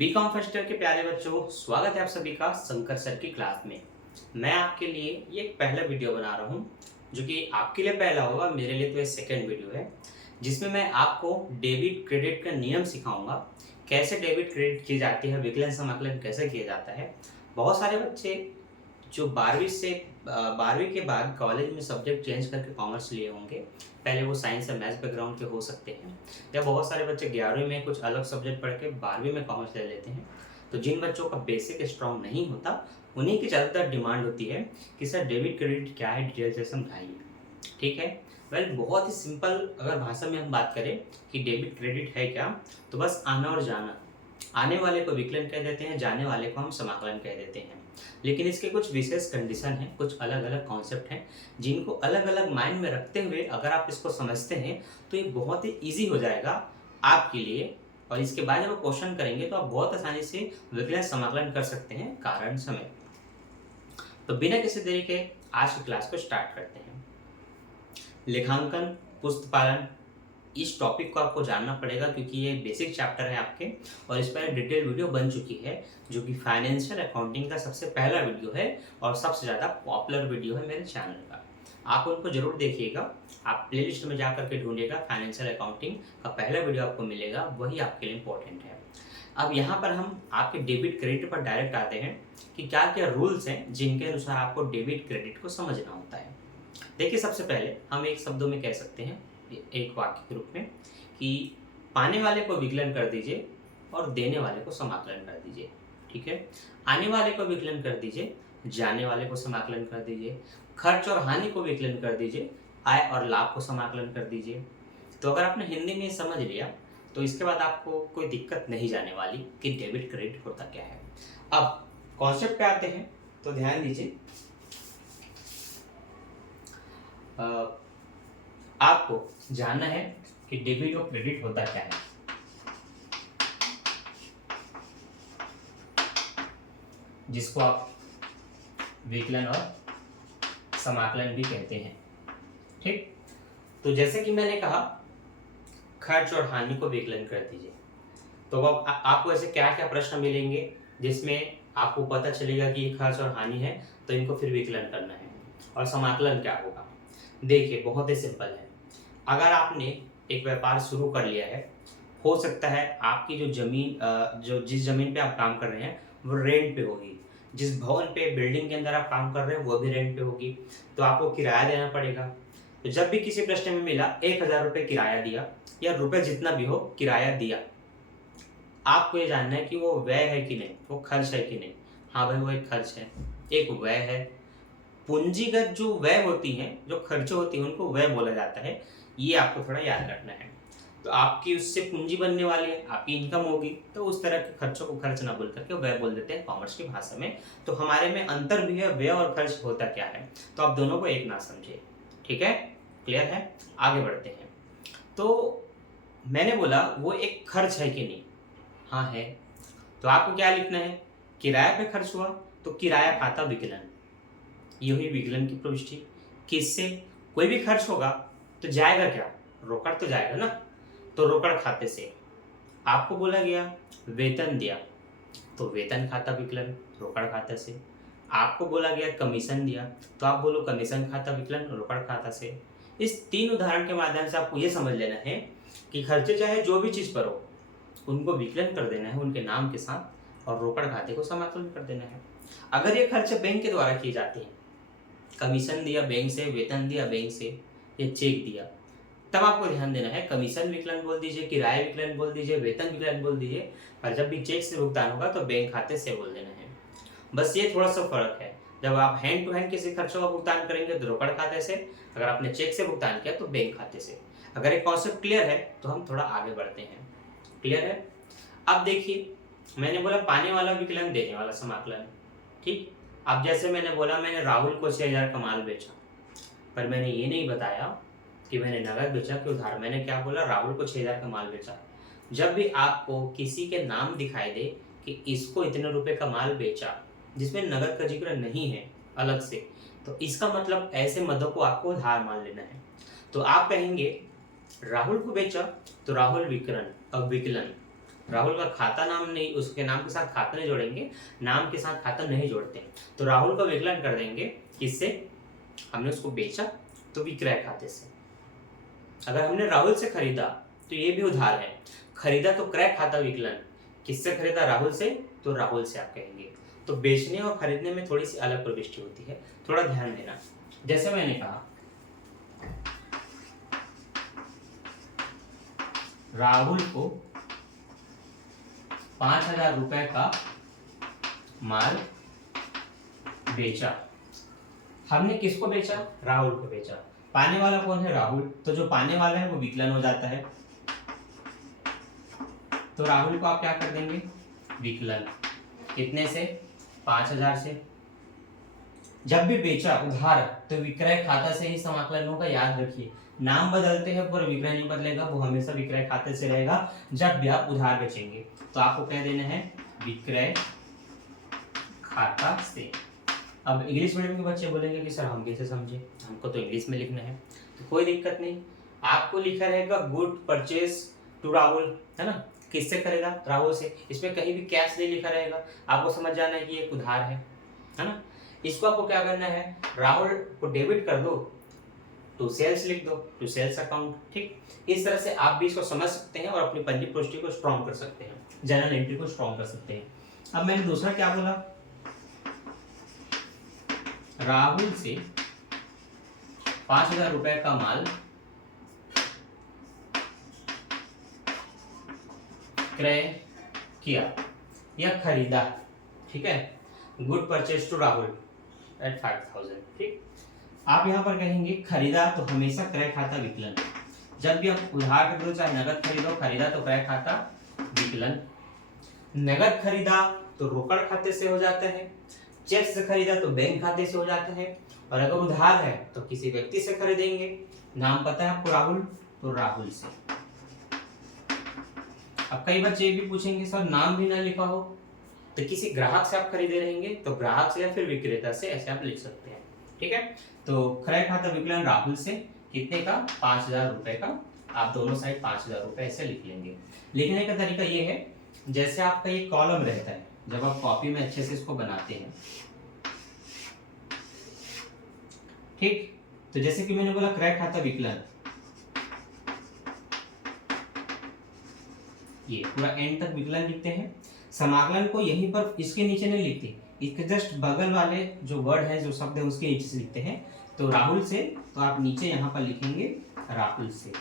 BCom first year के प्यारे बच्चों, स्वागत है आप सभी का शंकर सर की क्लास में। मैं आपके लिए ये एक पहला वीडियो बना रहा हूँ, जो कि आपके लिए पहला होगा, मेरे लिए तो ये सेकंड वीडियो है, जिसमें मैं आपको डेबिट क्रेडिट का नियम सिखाऊंगा। कैसे डेबिट क्रेडिट की जाती है, विकलन समाकलन कैसे किया जाता है। बहुत सारे बच्चे जो 12वीं के बाद कॉलेज में सब्जेक्ट चेंज करके कॉमर्स लिए होंगे, पहले वो साइंस या मैथ्स बैकग्राउंड के हो सकते हैं, या बहुत सारे बच्चे 11वीं में कुछ अलग सब्जेक्ट पढ़ के 12वीं में कॉमर्स ले लेते हैं। तो जिन बच्चों का बेसिक स्ट्रॉन्ग नहीं होता, उन्हीं की ज़्यादातर डिमांड होती है कि सर डेबिट क्रेडिट क्या है, डिटेल से समझाइए। ठीक है। बहुत ही सिंपल अगर भाषा में हम बात करें कि डेबिट क्रेडिट है क्या, तो बस आना और जाना। आने वाले को विकलन कह देते हैं, जाने वाले को हम समाकलन कह देते हैं। लेकिन इसके कुछ विशेष कंडीशन हैं, कुछ अलग अलग कॉन्सेप्ट हैं, जिनको अलग अलग माइंड में रखते हुए अगर आप इसको समझते हैं तो ये बहुत ही ईजी हो जाएगा आपके लिए। और इसके बाद जब क्वेश्चन करेंगे तो आप बहुत आसानी से विकलन समाकलन कर सकते हैं कारण समय। तो बिना किसी देरी के आज की क्लास को स्टार्ट करते हैं। लेखांकन, पुस्तपालन, इस टॉपिक को आपको जानना पड़ेगा क्योंकि ये बेसिक चैप्टर है आपके, और इस पर डिटेल वीडियो बन चुकी है, जो कि फाइनेंशियल अकाउंटिंग का सबसे पहला वीडियो है और सबसे ज़्यादा पॉपुलर वीडियो है मेरे चैनल का। आप उनको जरूर देखिएगा। आप प्लेलिस्ट में जा करके ढूंढिएगा, फाइनेंशियल अकाउंटिंग का पहला वीडियो आपको मिलेगा, वही आपके लिए इंपॉर्टेंट है। अब यहाँ पर हम आपके डेबिट क्रेडिट पर डायरेक्ट आते हैं कि क्या क्या रूल्स हैं जिनके अनुसार आपको डेबिट क्रेडिट को समझना होता है। देखिए, सबसे पहले हम एक शब्दों में कह सकते हैं, एक वाक्य के रूप में, कि पाने वाले को विकलन कर दीजिए और देने वाले को समाकलन कर दीजिए। ठीक है। आने वाले को विकलन कर दीजिए, जाने वाले को समाकलन कर दीजिए, खर्च और हानि को विकलन कर दीजिए, आय और लाभ को समाकलन कर दीजिए। तो अगर आपने हिंदी में समझ लिया तो इसके बाद आपको कोई दिक्कत नहीं जाने वाली कि डेबिट क्रेडिट होता क्या है। अब कॉन्सेप्ट पे आते हैं, तो ध्यान दीजिए। आपको जानना है कि डेबिट और क्रेडिट होता क्या है। जिसको आप विकलन और समाकलन भी कहते हैं। ठीक। तो जैसे कि मैंने कहा, खर्च और हानि को विकलन कर दीजिए। तो अब आपको ऐसे क्या क्या प्रश्न मिलेंगे जिसमें आपको पता चलेगा कि ये खर्च और हानि है, तो इनको फिर विकलन करना है। और समाकलन क्या होगा? देखिए, बहुत ही सिंपल है। अगर आपने एक व्यापार शुरू कर लिया है, हो सकता है आपकी जो जमीन जिस जमीन पे आप काम कर रहे हैं वो रेंट पे होगी, जिस भवन पे, बिल्डिंग के अंदर आप काम कर रहे हैं वो भी रेंट पे होगी, तो आपको किराया देना पड़ेगा। तो जब भी किसी प्रश्न में मिला 1000 रुपये किराया दिया, या रुपये जितना भी हो किराया दिया, आपको ये जानना है कि वो व्यय है कि नहीं, वो खर्च है कि नहीं। हाँ भाई, वो एक खर्च है, एक व्यय है। पूंजीगत जो व्यय होती हैं, जो खर्चे होती हैं, उनको व्यय बोला जाता है। ये आपको थोड़ा याद रखना है। तो आपकी उससे पूंजी बनने वाली है, आपकी इनकम होगी, तो उस तरह के खर्चों को खर्च ना बोल करके व्यय बोल देते हैं कॉमर्स की भाषा में। तो हमारे में अंतर भी है, व्यय और खर्च होता क्या है, तो आप दोनों को एक ना समझे। ठीक है, क्लियर है? आगे बढ़ते हैं। तो मैंने बोला वो एक खर्च है कि नहीं। हाँ है। तो आपको क्या लिखना है? किराए पे खर्च हुआ तो किराया खाता विकलन, ये हुई विकलन की प्रविष्टि। किससे? कोई भी खर्च होगा तो जाएगा क्या? रोकड़ तो जाएगा ना, तो रोकड़ खाते से। आपको बोला गया वेतन दिया, तो वेतन खाता विकलन, रोकड़ खाते से। आपको बोला गया कमीशन दिया, तो आप बोलो कमीशन खाता विकलन, रोकड़ खाता से। इस 3 उदाहरण के माध्यम से आपको ये समझ लेना है कि खर्चे चाहे जो भी चीज़ पर हो, उनको विकलन कर देना है उनके नाम के साथ, और रोकड़ खाते को समाकलन कर देना है। अगर ये खर्चे बैंक के द्वारा किए जाते हैं, कमीशन दिया बैंक से, वेतन दिया बैंक से, या चेक दिया, तब आपको ध्यान देना है कमीशन विकलन बोल दीजिए, किराया विकलन बोल दीजिए, वेतन विकलन बोल दीजिए, और जब भी चेक से भुगतान होगा तो बैंक खाते से बोल देना है। बस ये थोड़ा सा फर्क है। जब आप हैंड टू हैंड किसी खर्चों का भुगतान करेंगे तो रोकड़ खाते से, अगर आपने चेक से भुगतान किया तो बैंक खाते से। अगर एक कॉन्सेप्ट क्लियर है तो हम थोड़ा आगे बढ़ते हैं। क्लियर है? अब देखिए, मैंने बोला पाने वाला विकलन, देने वाला समाकलन। ठीक। अब जैसे मैंने बोला, मैंने राहुल को 6000 का माल बेचा, पर मैंने ये नहीं बताया कि मैंने नगद बेचा कि उधार। मैंने क्या बोला? राहुल को 6000 का माल बेचा। जब भी आपको किसी के नाम दिखाई दे कि इसको इतने रुपए का माल बेचा, जिसमें नगद का जिक्र नहीं है अलग से, तो इसका मतलब ऐसे मदों को आपको उधार मान लेना है। तो आप कहेंगे राहुल को बेचा, तो राहुल विकलन, अब विकलन राहुल का खाता नाम नहीं, उसके नाम के साथ खाता नहीं जोड़ेंगे, नाम के साथ खाता नहीं जोड़ते हैं। तो राहुल का विकलन कर देंगे किससे, हमने उसको बेचा तो विक्रय खाते से। अगर हमने राहुल से खरीदा तो ये भी उधार है, खरीदा तो क्रय खाता विकलन, किससे खरीदा, राहुल से, तो राहुल से आप कहेंगे। तो बेचने और खरीदने में थोड़ी सी अलग प्रविष्टि होती है, थोड़ा ध्यान देना। जैसे मैंने कहा राहुल को 5,000 रुपए का माल बेचा, हमने किसको बेचा, राहुल को बेचा। पाने वाला कौन है, राहुल, तो जो पाने वाला है वो विकलन हो जाता है। तो राहुल को आप क्या कर देंगे, विकलन, कितने से, 5,000 से। जब भी बेचा उधार तो विक्रय खाता से ही समाकलन होगा, याद रखिए। नाम बदलते हैं पर विक्रय नहीं बदलेगा, वो हमेशा विक्रय खाते से रहेगा जब भी आप उधार बेचेंगे। तो आपको कह देना है विक्रय खाता से। अब इंग्लिश मीडियम के बच्चे बोलेंगे कि सर हम कैसे समझे, हमको तो इंग्लिश में लिखना है। तो कोई दिक्कत नहीं, आपको लिखा रहेगा गुड परचेज टू राहुल, है ना, किससे करेगा, राहुल से। इसमें कहीं भी कैश नहीं लिखा रहेगा, आपको समझ जाना है कि ये उधार है ना। इसको आपको क्या करना है, राहुल को डेबिट कर दो, टू सेल्स लिख दो, टू सेल्स अकाउंट। ठीक, इस तरह से आप भी इसको समझ सकते हैं और अपनी पंजी पुष्टि को स्ट्रॉन्ग कर सकते हैं, जर्नल एंट्री को स्ट्रॉन्ग कर सकते हैं। अब मैंने दूसरा क्या बोला, राहुल से 5,000 रुपए का माल क्रय किया या खरीदा, ठीक है, good purchase to Rahul at 5,000। ठीक, आप यहां पर कहेंगे खरीदा तो हमेशा क्रय खाता विकलन, जब भी आप उधार खरीदो चाहे नगद खरीदो, खरीदा तो क्रय खाता विकलन। नगद खरीदा तो रोकड़ खाते से हो जाता है, चेक से खरीदा तो बैंक खाते से हो जाता है, और अगर उधार है तो किसी व्यक्ति से खरीदेंगे, नाम पता है आपको राहुल, तो राहुल से। अब कई बच्चे ये भी पूछेंगे सर नाम भी ना लिखा हो, तो किसी ग्राहक से आप खरीदे रहेंगे तो ग्राहक से या फिर विक्रेता से, ऐसे आप लिख सकते हैं। ठीक है, तो क्रय खाता विकलन राहुल से, कितने का, 5,000 रुपए का। आप दोनों साइड 5,000 रुपए ऐसे लिख लेंगे। लिखने का तरीका ये है, जैसे आपका ये कॉलम रहता है, जब आप कॉपी में अच्छे से इसको बनाते हैं, ठीक, तो जैसे कि मैंने बोला क्रय खाता विकलन, ये पूरा एंड तक विकलन लिखते हैं। समाकलन को यहीं पर इसके नीचे नहीं लिखते, इसके जस्ट बगल वाले जो वर्ड है, जो शब्द है, उसके नीचे से लिखते हैं। तो राहुल से, तो आप नीचे यहाँ पर लिखेंगे राहुल से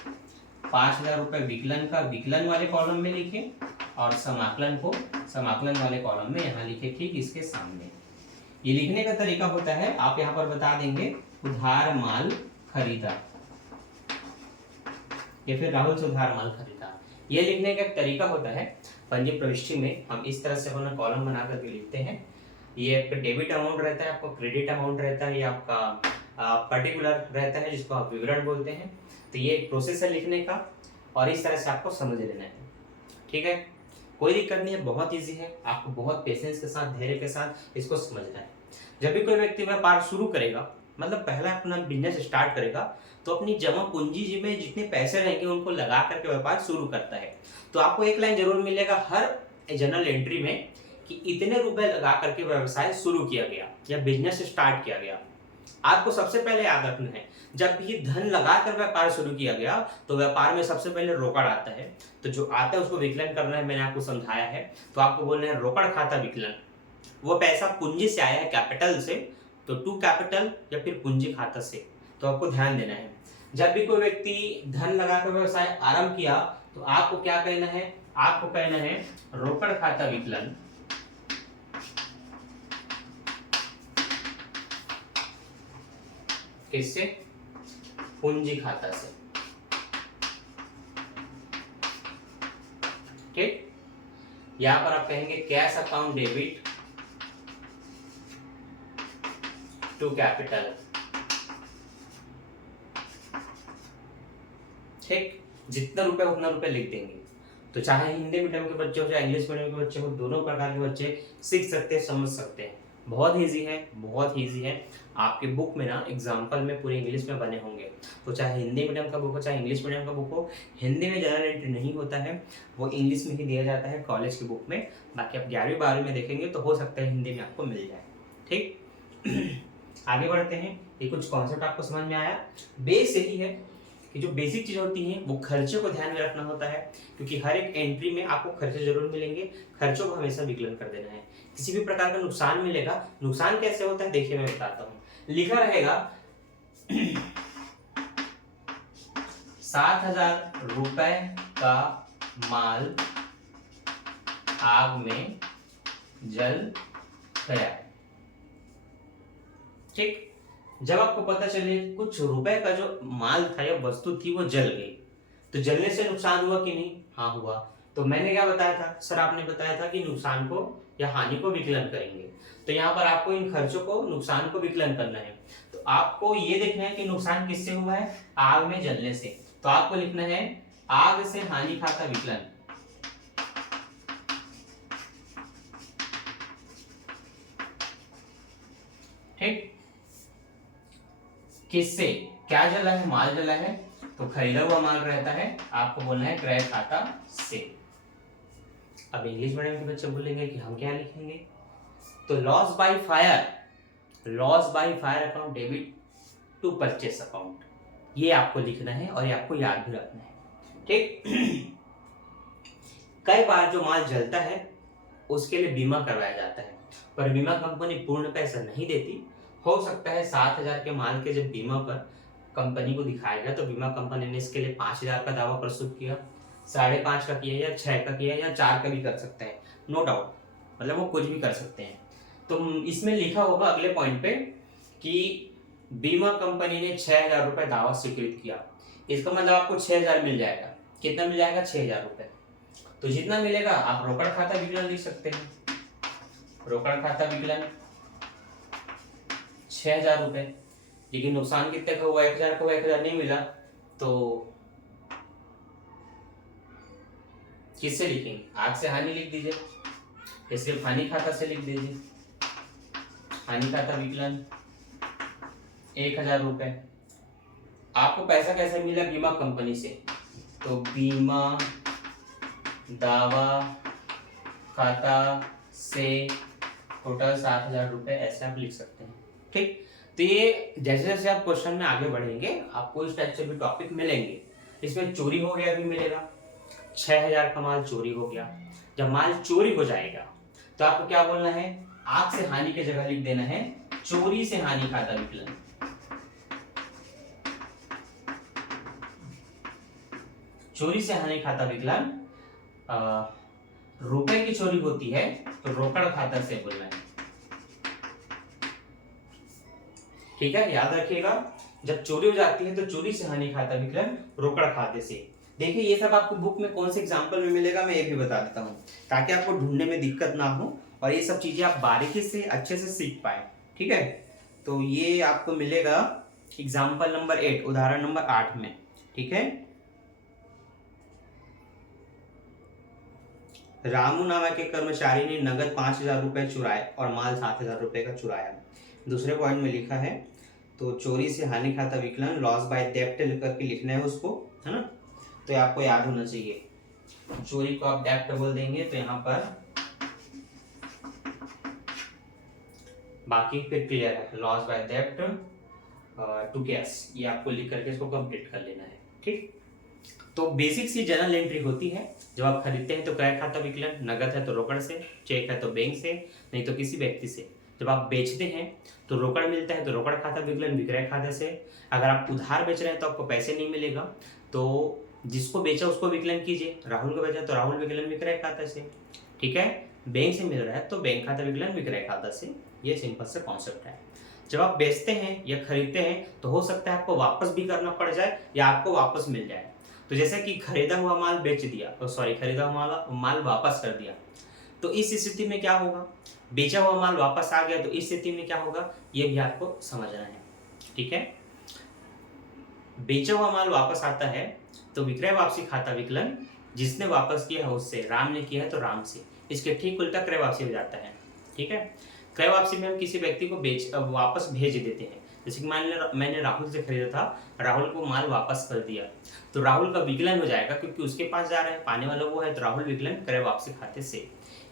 5,000 रुपए विकलन का विकलन वाले कॉलम में लिखें, और समाकलन को समाकलन वाले कॉलम में यहाँ लिखे, ठीक इसके सामने। ये लिखने का तरीका होता है, आप यहाँ पर बता देंगे उधार माल खरीदा, या फिर राहुल से उधार माल खरीदा। ये लिखने का एक तरीका होता है, पंजी प्रविष्टि में हम इस तरह से अपना कॉलम बना करके लिखते हैं। ये आपका डेबिट अमाउंट रहता है, आपको क्रेडिट अमाउंट रहता है, ये आपका पर्टिकुलर रहता है जिसको आप विवरण बोलते हैं। तो ये एक प्रोसेस है लिखने का, और इस तरह से आपको समझ लेना है। ठीक है, कोई दिक्कत नहीं है, बहुत ईजी है, आपको बहुत पेशेंस के साथ, धैर्य के साथ इसको समझना है। जब भी कोई व्यक्ति व्यापार शुरू करेगा, मतलब पहला अपना बिजनेस स्टार्ट करेगा, तो अपनी जमा पूंजी में जितने पैसे रहेंगे उनको लगा करके व्यापार शुरू करता है। तो आपको एक लाइन जरूर मिलेगा हर जर्नल एंट्री में कि इतने रुपए लगा करके व्यवसाय शुरू किया गया या बिजनेस स्टार्ट किया गया। आपको सबसे पहले याद रखना है, जब भी धन लगाकर व्यापार शुरू किया गया तो व्यापार में सबसे पहले रोकड़ आता है, तो जो आता है उसको विकलन करना है, मैंने आपको समझाया है। तो आपको बोलना है रोकड़ खाता विकलन, वो पैसा पूंजी से आया है, कैपिटल से, तो टू कैपिटल या फिर पूंजी खाता से। तो आपको ध्यान देना है, जब भी कोई व्यक्ति धन लगाकर व्यवसाय आरंभ किया तो आपको क्या कहना है, आपको कहना है रोकड़ खाता विकलन किससे, पूंजी खाता से। ठीक, यहां पर आप कहेंगे cash account debit to capital. ठीक, जितना रुपए उतना रुपए लिख देंगे। तो चाहे हिंदी मीडियम के बच्चे हो चाहे इंग्लिश मीडियम के बच्चे हो, दोनों प्रकार के बच्चे सीख सकते हैं, समझ सकते हैं, बहुत ईजी है, बहुत ईजी है। आपके बुक में ना एग्जाम्पल में पूरे इंग्लिश में बने होंगे, तो चाहे हिंदी मीडियम का बुक हो चाहे इंग्लिश मीडियम का बुक हो, हिंदी में जनरल एंट्री नहीं होता है, वो इंग्लिश में ही दिया जाता है कॉलेज की बुक में। बाकी आप 11वीं 12वीं में देखेंगे तो हो सकता है हिंदी में आपको मिल जाए। ठीक आगे बढ़ते हैं। ये कुछ कॉन्सेप्ट आपको समझ में आया। बेस यही है कि जो बेसिक चीज होती है वो खर्चे को ध्यान में रखना होता है, क्योंकि हर एक एंट्री में आपको खर्चे जरूर मिलेंगे, खर्चों को हमेशा विकलन कर देना है। किसी भी प्रकार का नुकसान मिलेगा, नुकसान कैसे होता है देखिए मैं बताता हूँ। लिखा रहेगा 7,000 रुपए का माल आग में जल गया। ठीक, जब आपको पता चले कुछ रुपए का जो माल था या वस्तु थी वो जल गई, तो जलने से नुकसान हुआ कि नहीं? हाँ हुआ। तो मैंने क्या बताया था सर? आपने बताया था कि नुकसान को या हानि को विकलन करेंगे। तो यहाँ पर आपको इन खर्चों को, नुकसान को विकलन करना है। तो आपको ये देखना है कि नुकसान किससे हुआ है? आग में जलने से। तो आपको लिखना है आग से हानि खाता विकलन। ठीक, किससे? क्या जला है? माल जला है, तो खरीदा हुआ माल रहता है, आपको बोलना है क्रय खाता से। अब इंग्लिश मीडियम के बच्चे बोलेंगे कि हम क्या लिखेंगे, तो loss by fire, loss by fire account debit to purchase account, ये आपको लिखना है और ये आपको याद भी रखना है। ठीक कई बार जो माल जलता है उसके लिए बीमा करवाया जाता है, पर बीमा कंपनी पूर्ण पैसा नहीं देती। हो सकता है 7,000 के माल के जब बीमा पर कंपनी को दिखाया गया तो बीमा कंपनी ने इसके लिए 5,000 का दावा प्रस्तुत किया, 5.5 का किया या 6 का किया या 4 का भी कर सकते हैं, नो डाउट, मतलब वो कुछ भी कर सकते हैं। तो इसमें लिखा होगा अगले पॉइंट पे कि बीमा कंपनी ने 6,000 रुपए दावा स्वीकृत किया, इसका मतलब आपको 6,000 मिल जाएगा। कितना मिल जाएगा? 6,000 रुपए। तो जितना मिलेगा आप रोकड़ खाता विकलन लिख सकते हैं। रोकड़ खाता विकलन 6,000 रुपए, लेकिन नुकसान कितने का हुआ? 1,000 का हुआ, 1,000 नहीं मिला, तो किससे लिखेंगे? आग से हानि लिख दीजिए, इसलिए हानि खाता से लिख दीजिए। हानि खाता विकलन 1,000 रुपए। आपको पैसा कैसे मिला? बीमा कंपनी से, तो बीमा दावा खाता से टोटल 7,000 रुपए, ऐसे आप लिख सकते हैं। ठीक, तो ये जैसे जैसे आप क्वेश्चन में आगे बढ़ेंगे आपको इस टाइप से भी टॉपिक मिलेंगे। इसमें चोरी हो गया भी मिलेगा, 6,000 का माल चोरी हो गया। जब माल चोरी हो जाएगा तो आपको क्या बोलना है? आग से हानि की जगह लिख देना है चोरी से हानि खाता विकलन। चोरी से हानि खाता विकलन, रुपए की चोरी होती है तो रोकड़ खाता से बोलना है। ठीक है, याद रखिएगा, जब चोरी हो जाती है तो चोरी से हानि खाता विकलन रोकड़ खाते से। देखिए ये सब आपको बुक में कौन से एग्जाम्पल में मिलेगा मैं ये भी बता देता हूँ, ताकि आपको ढूंढने में दिक्कत ना हो और ये सब चीजें आप बारीकी से अच्छे से सीख पाए। ठीक है, तो ये आपको मिलेगा एग्जाम्पल नंबर 8, उदाहरण नंबर 8 में। ठीक है, रामू नामक के कर्मचारी ने नगद 5,000 रुपए चुराए और माल 7,000 रुपए का चुराया। दूसरे पॉइंट में लिखा है, तो चोरी से हानि खाता विकलन लॉस बाय डेप्ट करके लिखना है उसको, है ना। तो आपको याद होना चाहिए, चोरी को आप डेप्ट बोल देंगे तो यहाँ पर बाकी फिर क्लियर है, लॉस बाय डेप्ट टू कैश, ये आपको लिख करके इसको कंप्लीट कर लेना है। ठीक, तो बेसिक सी जनरल एंट्री होती है। जब आप खरीदते हैं तो क्रय खाता विकलन, नगद है तो रोकड़ से, चेक है तो बैंक से, नहीं तो किसी व्यक्ति से। जब आप बेचते हैं तो रोकड़ मिलता है तो रोकड़ खाता विकलन विक्रय खाते से। अगर आप उधार बेच रहे हैं तो आपको पैसे नहीं मिलेगा, तो जिसको बेचा उसको विकलन कीजिए, राहुल को बेचा तो राहुल विकलन विक्रय खाता से। ठीक है, बैंक से मिल रहा है तो बैंक खाता विकलन विक्रय खाता से। ये सिंपल से कॉन्सेप्ट है। जब आप बेचते हैं या खरीदते हैं तो हो सकता है आपको वापस भी करना पड़ जाए या आपको वापस मिल जाए। तो जैसे कि खरीदा हुआ माल बेच दिया, तो सॉरी खरीदा हुआ माल वापस कर दिया, तो इस स्थिति में क्या होगा? बेचा हुआ माल वापस आ गया, तो इस स्थिति में क्या होगा ये भी आपको समझना है। ठीक है, बेचा हुआ माल वापस आता है तो विक्रय वापसी खाता विकलन जिसने वापस किया है उससे, राम ने किया है तो राम से, इसके ठीक उल्टा क्रय वापसी हो जाता है। ठीक है, क्रय वापसी में हम किसी व्यक्ति को वापस भेज देते हैं। जैसे कि मैंने राहुल से खरीदा था, राहुल को माल वापस कर दिया, तो राहुल का विकलन हो जाएगा क्योंकि उसके पास जा रहा है, पाने वाला वो है, तो राहुल विकलन क्रय वापसी खाते से।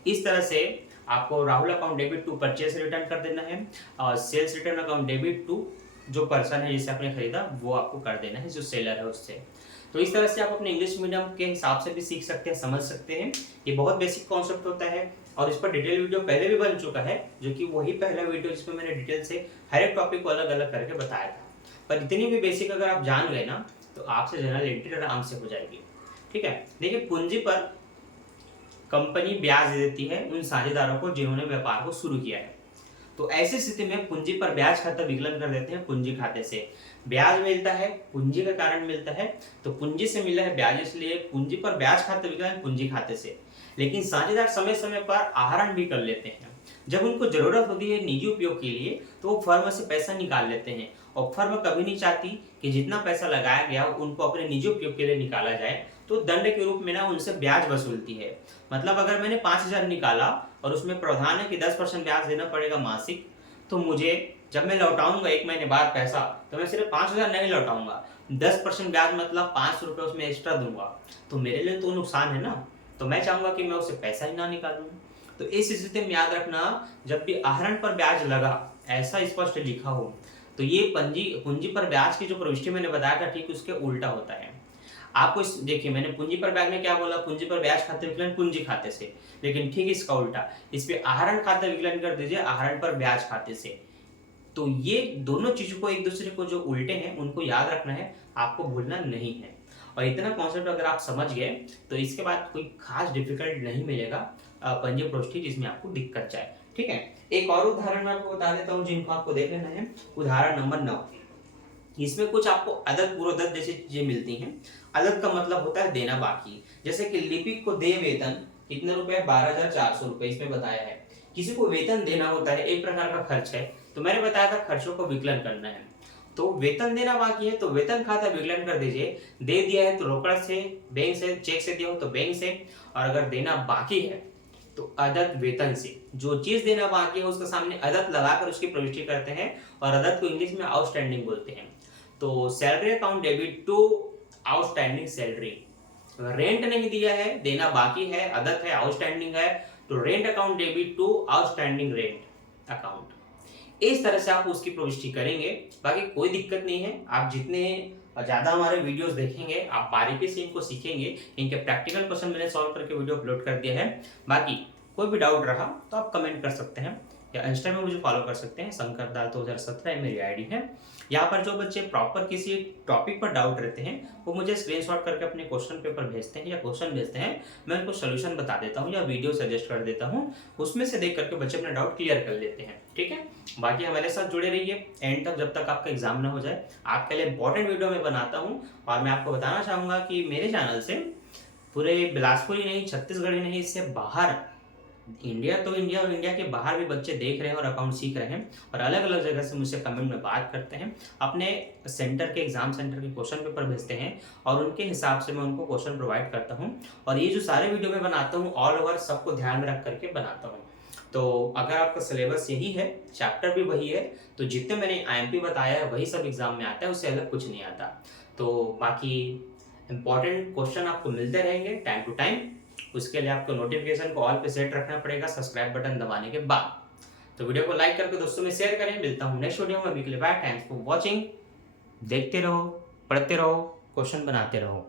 इस तरह से आपको Rahul account debit to purchase return कर देना है और sales return account debit to जो पर्सन है जिसे आपने खरीदा वो आपको कर देना है, जो सेलर है उससे। तो इस तरह से आप अपने इंग्लिश मीडियम के हिसाब से भी सीख सकते हैं, समझ सकते हैं। ये बहुत बेसिक कॉन्सेप्ट होता है और इस पर डिटेल वीडियो पहले भी बन चुका है, जो कि वही पहला वीडियो जिसमें मैंने डिटेल से हर एक टॉपिक को अलग अलग करके बताया था। पर इतनी भी बेसिक अगर आप जान गए ना तो आपसे जनरल एंट्री आराम से हो जाएगी। ठीक है, देखिए पूंजी पर कंपनी ब्याज दे देती है उन साझेदारों को जिन्होंने व्यापार को शुरू किया है। तो ऐसी स्थिति में पूंजी पर ब्याज खाता विकलन कर देते हैं पूंजी खाते से। ब्याज मिलता है पूंजी के कारण मिलता है, तो पूंजी से मिला है ब्याज, इसलिए पूंजी पर ब्याज खाता विकलन पूंजी खाते से। लेकिन साझेदार समय समय पर आहरण भी कर लेते हैं। जब उनको जरूरत होती है निजी उपयोग के लिए तो वो फर्म से पैसा निकाल लेते हैं, और फर्म कभी नहीं चाहती कि जितना पैसा लगाया गया उनको अपने निजी उपयोग के लिए निकाला जाए, तो दंड के रूप में ना उनसे ब्याज वसूलती है। मतलब अगर मैंने 5,000 निकाला और उसमें प्रावधान है कि 10% ब्याज देना पड़ेगा मासिक, तो मुझे जब मैं लौटाऊंगा 1 महीने बाद पैसा, तो मैं सिर्फ 5,000 नहीं लौटाऊंगा, 10% ब्याज मतलब 500 रुपये उसमें एक्स्ट्रा दूंगा, तो मेरे लिए तो नुकसान है ना। तो मैं चाहूंगा कि मैं उससे पैसा ही ना निकालूं। तो इस स्थिति में याद रखना, जब भी आहरण पर ब्याज लगा ऐसा स्पष्ट लिखा हो तो ये पूंजी पर ब्याज की जो प्रविष्टि मैंने बताया था ठीक उसके उल्टा होता है। आपको इस देखिए मैंने पूंजी पर ब्याज में क्या बोला, पूंजी पर ब्याज खाते विकलन पूंजी खाते से, लेकिन ठीक इसका उल्टा, इस पे आहरण खाते विकलन कर दीजिए आहरण पर ब्याज खाते से। तो ये दोनों चीजों को एक दूसरे को जो उल्टे हैं उनको याद रखना है, आपको भूलना नहीं है। और इतना कॉन्सेप्ट अगर आप समझ गए तो इसके बाद कोई खास डिफिकल्ट नहीं मिलेगा पंजी प्रोष्ठी जिसमें आपको दिक्कत जाए। ठीक है, एक और उदाहरण मैं आपको बता देता हूँ जिनको आपको देख लेना है। उदाहरण नंबर 9, इसमें कुछ आपको अदद पूर्वदत्त जैसी चीजें मिलती हैं। अदद का मतलब होता है देना बाकी, जैसे कि लिपिक को दे वेतन कितने रुपए, 12,400 रुपए इसमें बताया है। किसी को वेतन देना होता है, एक प्रकार का खर्च है, तो मैंने बताया था खर्चों को विकलन करना है। तो वेतन देना बाकी है तो वेतन खाता विकलन कर दीजिए। दे दिया है तो रोकड़ से, बैंक से, चेक से दिया हो तो बैंक से, और अगर देना बाकी है तो अदद वेतन से। जो चीज देना बाकी है उसके सामने अदद लगाकर उसकी प्रविष्टि करते हैं, और अदद को इंग्लिश में आउटस्टैंडिंग बोलते हैं। तो salary account debit to outstanding salary. Rent नहीं दिया है, देना बाकी है, अदद है, आउटस्टैंडिंग है, तो rent account debit to outstanding rent account. इस तरह से आप उसकी प्रविष्टि करेंगे, बाकी कोई दिक्कत नहीं है। आप जितने ज़्यादा हमारे वीडियोस देखेंगे आप बारीकी से इनको सीखेंगे। इनके प्रैक्टिकल क्वेश्चन मैंने सॉल्व करके वीडियो अपलोड कर दिया है। बाकी कोई भी डाउट रहा तो आप कमेंट कर सकते हैं या इंस्टा में मुझे फॉलो कर सकते हैं, शंकर दास 2017 मेरी आईडी है। यहाँ पर जो बच्चे प्रॉपर किसी टॉपिक पर डाउट रहते हैं वो मुझे स्क्रीनशॉट करके अपने क्वेश्चन पेपर भेजते हैं या क्वेश्चन भेजते हैं, मैं उनको सोल्यूशन बता देता हूँ या वीडियो सजेस्ट कर देता हूँ, उसमें से देख करके बच्चे अपना डाउट क्लियर कर लेते हैं। ठीक है, बाकी हमारे साथ जुड़े रहिए एंड तक, जब तक आपका एग्जाम ना हो जाए। आपके लिए इंपॉर्टेंट वीडियो मैं बनाता हूँ, और मैं आपको बताना चाहूँगा कि मेरे चैनल से पूरे बिलासपुर ही नहीं, छत्तीसगढ़ ही नहीं, इससे बाहर इंडिया तो इंडिया और इंडिया के बाहर भी बच्चे देख रहे हैं और अकाउंट सीख रहे हैं, और अलग अलग जगह से मुझसे कमेंट में बात करते हैं, अपने सेंटर के एग्जाम सेंटर के क्वेश्चन पेपर भेजते हैं, और उनके हिसाब से मैं उनको क्वेश्चन प्रोवाइड करता हूं। और ये जो सारे वीडियो मैं बनाता हूं ऑल ओवर सबको ध्यान में रख करके बनाता हूं। तो अगर आपका सिलेबस यही है, चैप्टर भी वही है, तो जितने मैंने IMP बताया है वही सब एग्जाम में आता है, उससे अलग कुछ नहीं आता। तो बाकी इंपॉर्टेंट क्वेश्चन आपको मिलते रहेंगे टाइम टू टाइम। उसके लिए आपको नोटिफिकेशन को ऑल पे सेट रखना पड़ेगा सब्सक्राइब बटन दबाने के बाद। तो वीडियो को लाइक करके दोस्तों में शेयर करें। मिलता हूँ नेक्स्ट वीडियो में। अभी के लिए बाय, थैंक्स फॉर वॉचिंग। देखते रहो, पढ़ते रहो, क्वेश्चन बनाते रहो।